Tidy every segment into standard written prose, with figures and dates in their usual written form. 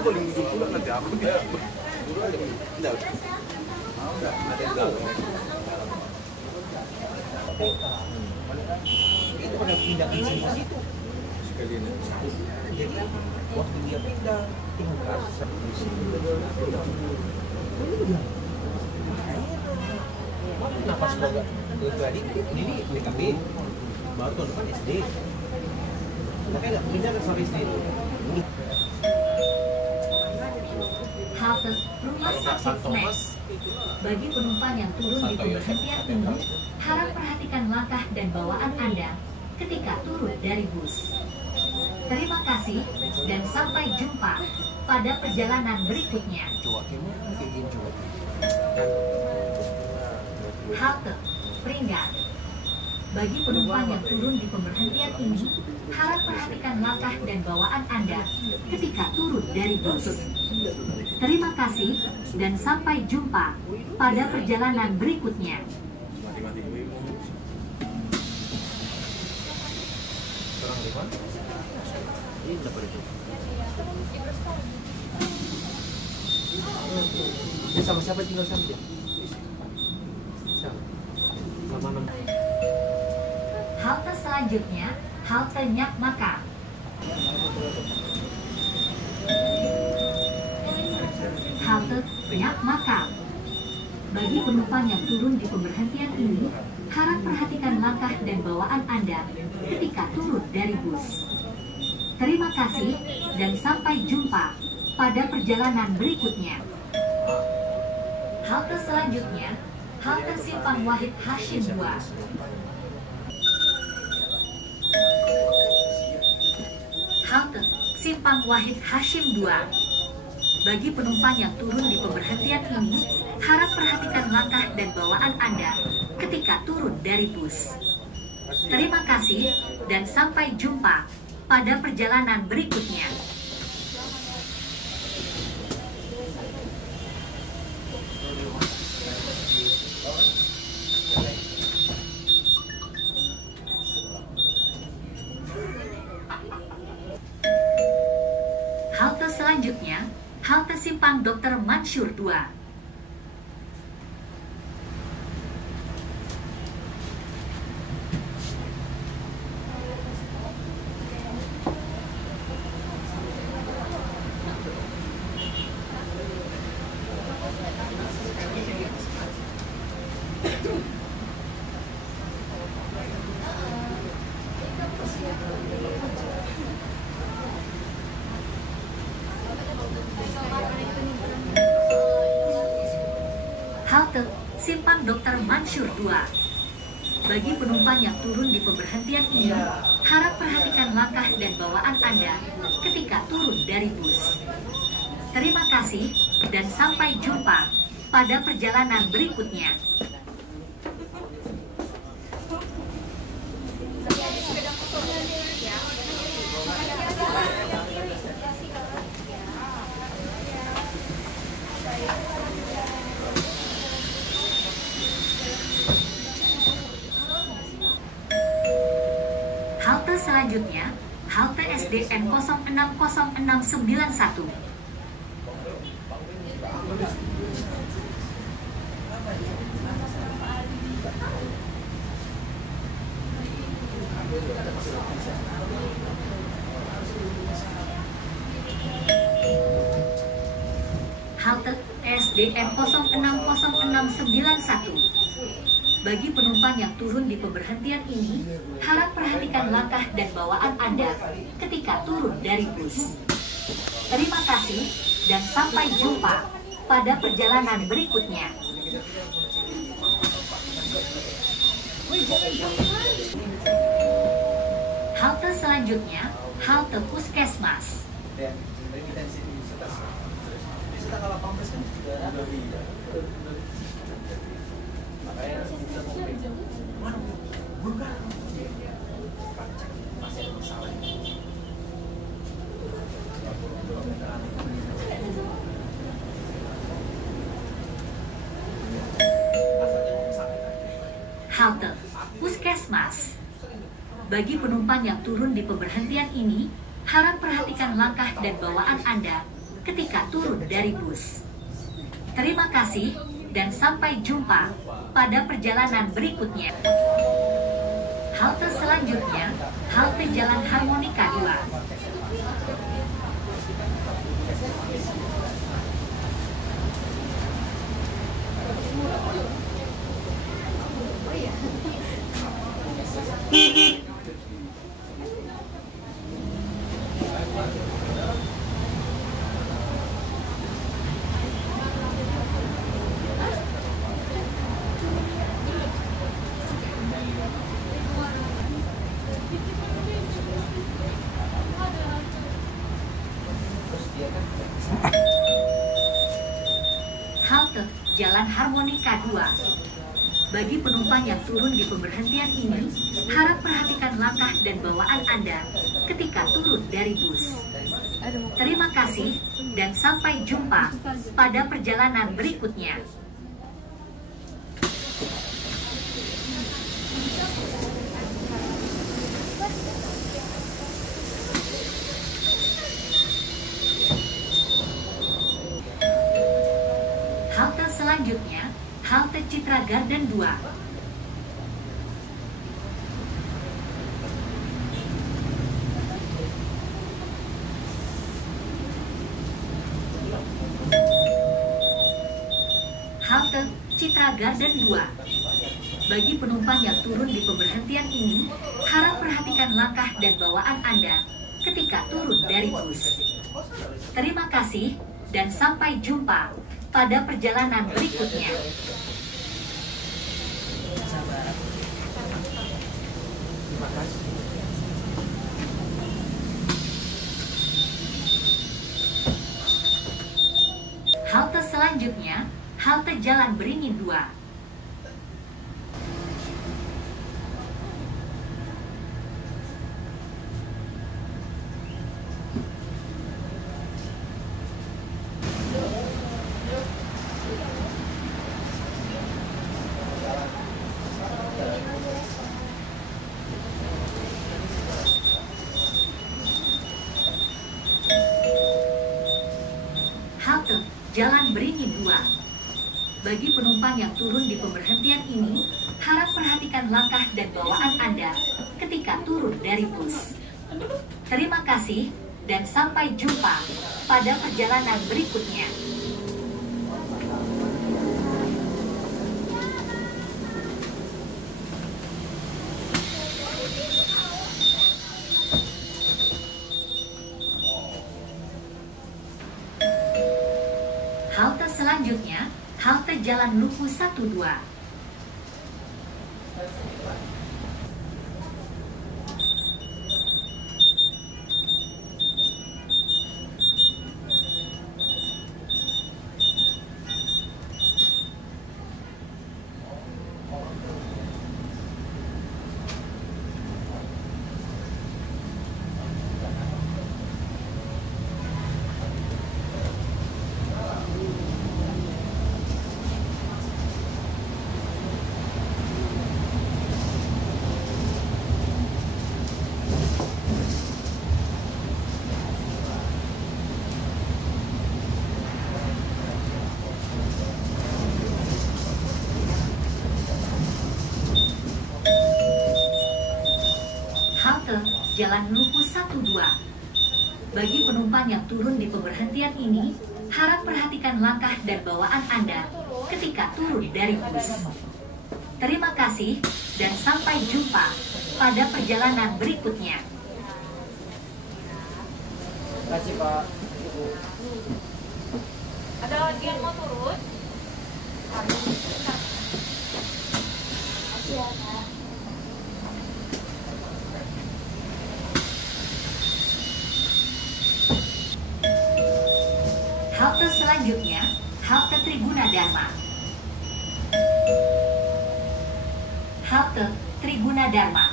Boleh muncul pula nanti aku dia. Enggak. Enggak, ada yang galau. Itu pada pindah ke sini ke situ. Sekalian. Jadi waktu dia pindah tinggal di sini. Kenapa sebagai adik ini BKB baru tahun depan SD. Tapi nggak pindah ke sore SD itu. Halte Rumah Sakit Med. Bagi penumpang yang turun di pemberhentian ini, harap perhatikan langkah dan bawaan Anda ketika turun dari bus. Terima kasih dan sampai jumpa pada perjalanan berikutnya. Halte Pringgan. Bagi penumpang yang turun di pemberhentian ini, harap perhatikan langkah dan bawaan Anda ketika turun dari bus. Terima kasih dan sampai jumpa pada perjalanan berikutnya. Dia sama siapa tinggal sama dia? Sama nama. Halte selanjutnya, halte Nyak Makam. Halte Nyak Makam. Bagi penumpang yang turun di pemberhentian ini, harap perhatikan langkah dan bawaan Anda ketika turun dari bus. Terima kasih dan sampai jumpa pada perjalanan berikutnya. Halte selanjutnya, halte Simpang Wahid Hashim 2. Halte Simpang Wahid Hashim 2. Bagi penumpang yang turun di pemberhentian ini, harap perhatikan langkah dan bawaan Anda ketika turun dari bus. Terima kasih dan sampai jumpa pada perjalanan berikutnya. Halte selanjutnya, halte Simpang Dr. Mansur 2. Halte Simpang Dr. Mansur 2. Bagi penumpang yang turun di pemberhentian ini, harap perhatikan langkah dan bawaan Anda ketika turun dari bus. Terima kasih dan sampai jumpa pada perjalanan berikutnya. Halte selanjutnya, halte SDN 060691. Halte SDN 060691. Bagi penumpang yang turun di pemberhentian ini, harap perhatikan langkah dan bawaan Anda ketika turun dari bus. Terima kasih dan sampai jumpa pada perjalanan berikutnya. Halte selanjutnya, halte Puskesmas. Halte Puskesmas. Bagi penumpang yang turun di pemberhentian ini, harap perhatikan langkah dan bawaan Anda ketika turun dari bus. Terima kasih dan sampai jumpa pada perjalanan berikutnya. Halte selanjutnya, halte Jalan Harmonika 2. Halte Jalan Harmonika 2. Bagi penumpang yang turun di pemberhentian ini, harap perhatikan langkah dan bawaan Anda ketika turun dari bus. Terima kasih dan sampai jumpa pada perjalanan berikutnya. Halte selanjutnya, halte Citra Garden 2. Halte Citra Garden 2. Bagi penumpang yang turun di pemberhentian ini, harap perhatikan langkah dan bawaan Anda ketika turun dari bus. Terima kasih dan sampai jumpa pada perjalanan berikutnya. Halte selanjutnya, halte Jalan Beringin 2. Halte Jalan Beringin 2. Bagi penumpang yang turun di pemberhentian ini, harap perhatikan langkah dan bawaan Anda ketika turun dari bus. Terima kasih dan sampai jumpa pada perjalanan berikutnya. Halte selanjutnya, halte Jalan Lupu 12. Halte Jalan Lupu 12. Bagi penumpang yang turun di pemberhentian ini, harap perhatikan langkah dan bawaan Anda ketika turun dari bus. Terima kasih dan sampai jumpa pada perjalanan berikutnya. Terima kasih Pak. Ada lagi yang mau turun? Halte selanjutnya, halte Tribuna Dharma. Halte Tribuna Dharma.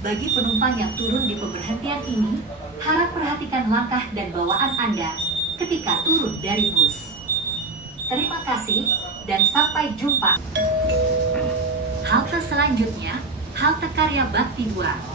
Bagi penumpang yang turun di pemberhentian ini, harap perhatikan langkah dan bawaan Anda ketika turun dari bus. Terima kasih dan sampai jumpa. Halte selanjutnya, halte Karya Bakti 2.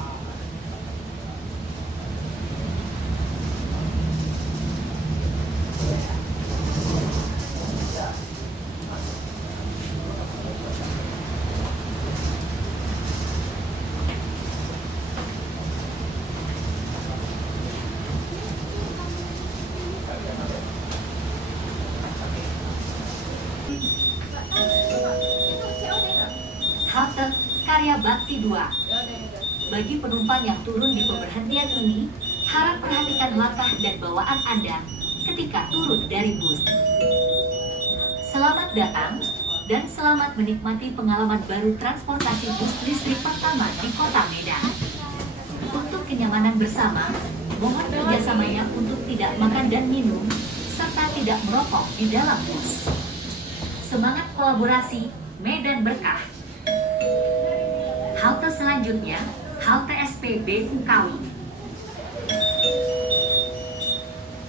Halte Karya Bakti 2. Bagi penumpang yang turun di pemberhentian ini, harap perhatikan langkah dan bawaan Anda ketika turun dari bus. Selamat datang dan selamat menikmati pengalaman baru transportasi bus listrik pertama di Kota Medan. Untuk kenyamanan bersama, mohon kerjasamanya untuk tidak makan dan minum, serta tidak merokok di dalam bus. Semangat kolaborasi, Medan Berkah. Halte selanjutnya, halte SPB Ukawi.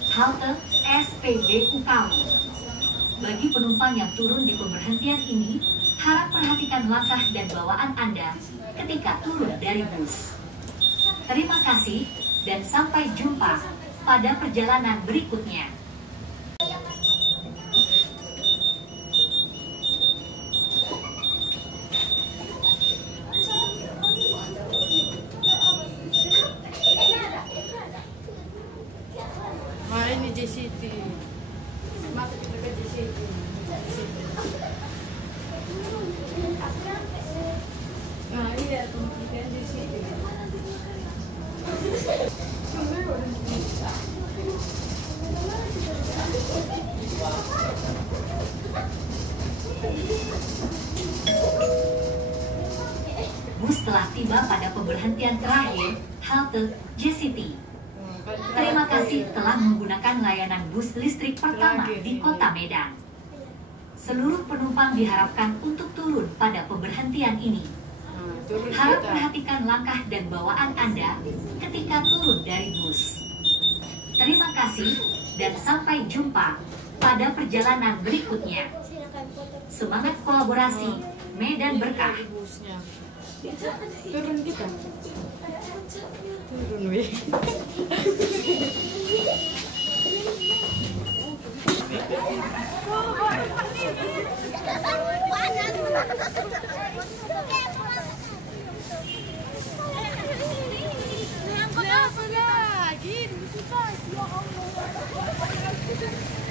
Halte SPB Ukawi. Bagi penumpang yang turun di pemberhentian ini, harap perhatikan langkah dan bawaan Anda ketika turun dari bus. Terima kasih dan sampai jumpa pada perjalanan berikutnya. Nah, ini JCT. Masuk ke JCT. Nah, iya, tempat JCT. Bus telah tiba pada pemberhentian terakhir, halte JCT. Terima kasih telah menggunakan layanan bus listrik pertama di Kota Medan. Seluruh penumpang diharapkan untuk turun pada pemberhentian ini. Harap perhatikan langkah dan bawaan Anda ketika turun dari bus. Terima kasih dan sampai jumpa pada perjalanan berikutnya. Semangat kolaborasi, Medan Berkah. Turun kita. Turun, weh. Kenapa lagi? Ya Allah.